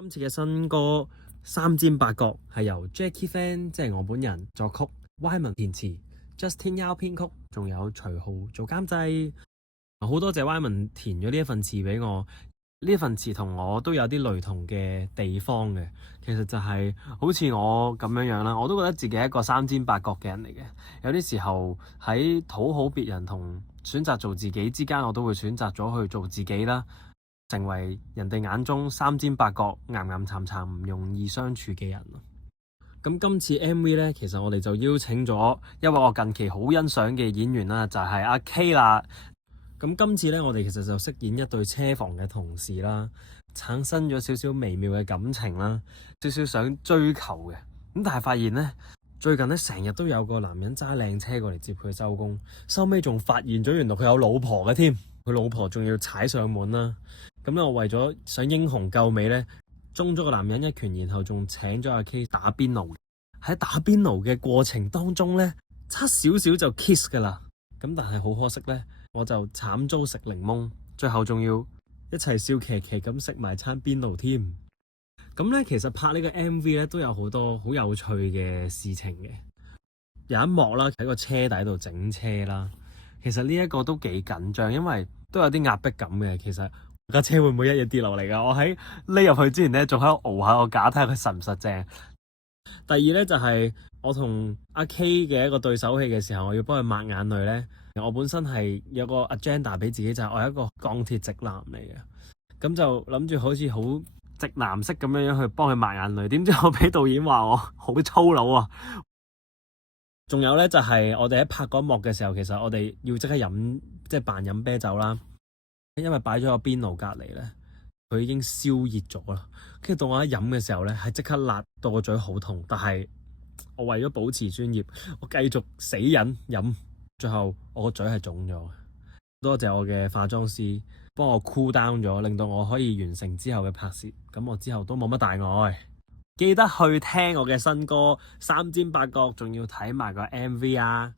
今次嘅新歌《三尖八角》係由 Jackie Fan 即係我本人作曲，Wyman 填詞，Justin Yao 編曲，仲有徐浩做監製。好多謝 Wyman 填咗呢一份詞俾我，呢一份詞同我都有啲雷同嘅地方嘅。其實就係好似我咁樣啦，我都覺得自己係一個三尖八角嘅人嚟嘅。有啲時候喺討好別人同選擇做自己之間，我都會選擇咗去做自己啦。成為人哋眼中三尖八角、岩岩巉巉唔容易相處嘅人。咁今次 MV 呢，其實我哋就邀請咗一位我近期好欣賞嘅演員啦，就係阿 K 啦。咁今次呢，我哋其實就飾演一對車房嘅同事啦，產生咗少少微妙嘅感情啦，少少想追求嘅。咁但係發現呢，最近呢，成日都有個男人揸靚車過嚟接佢收工，收尾仲發現咗原來佢有老婆嘅添，佢老婆仲要踩上門啦。咁咧，我為咗想英雄救美咧，中咗個男人一拳，然後仲請咗阿 K 打邊爐。喺打邊爐嘅過程當中咧，差少少就 kiss 噶啦。咁但係好可惜咧，我就慘遭食檸檬，最後仲要一齊笑騎騎咁食埋餐邊爐添。咁咧，其實拍呢個 MV 咧都有好多好有趣嘅事情嘅。有一幕啦，喺個車底度整車啦。其實呢一個都幾緊張，因為都有啲壓迫感嘅。其實架車會唔會一嘢跌落嚟㗎？我喺匿入去之前咧，仲喺度熬下個架，睇下佢實唔實正。第二咧就係我同阿 K 嘅一個對手戲嘅時候，我要幫佢抹眼淚咧。我本身係有個 agenda 俾自己，就係我係一個鋼鐵直男嚟嘅，咁就諗住好似好直男式咁樣去幫佢抹眼淚。點知我俾導演話我好粗魯啊！仲有咧就係我哋喺拍嗰幕嘅時候，其實我哋要即刻飲，即係扮飲啤酒啦。因為擺咗個邊爐隔離咧，佢已經燒熱咗啦。跟住到我一飲嘅時候咧，係即刻辣到個嘴好痛。但係我為咗保持專業，我繼續死忍飲。最後我個嘴係腫咗。多謝我嘅化妝師幫我 cool down 咗，令到我可以完成之後嘅拍攝。咁我之後都冇乜大礙。記得去聽我嘅新歌《三尖八角》，仲要睇埋個 MV 啊！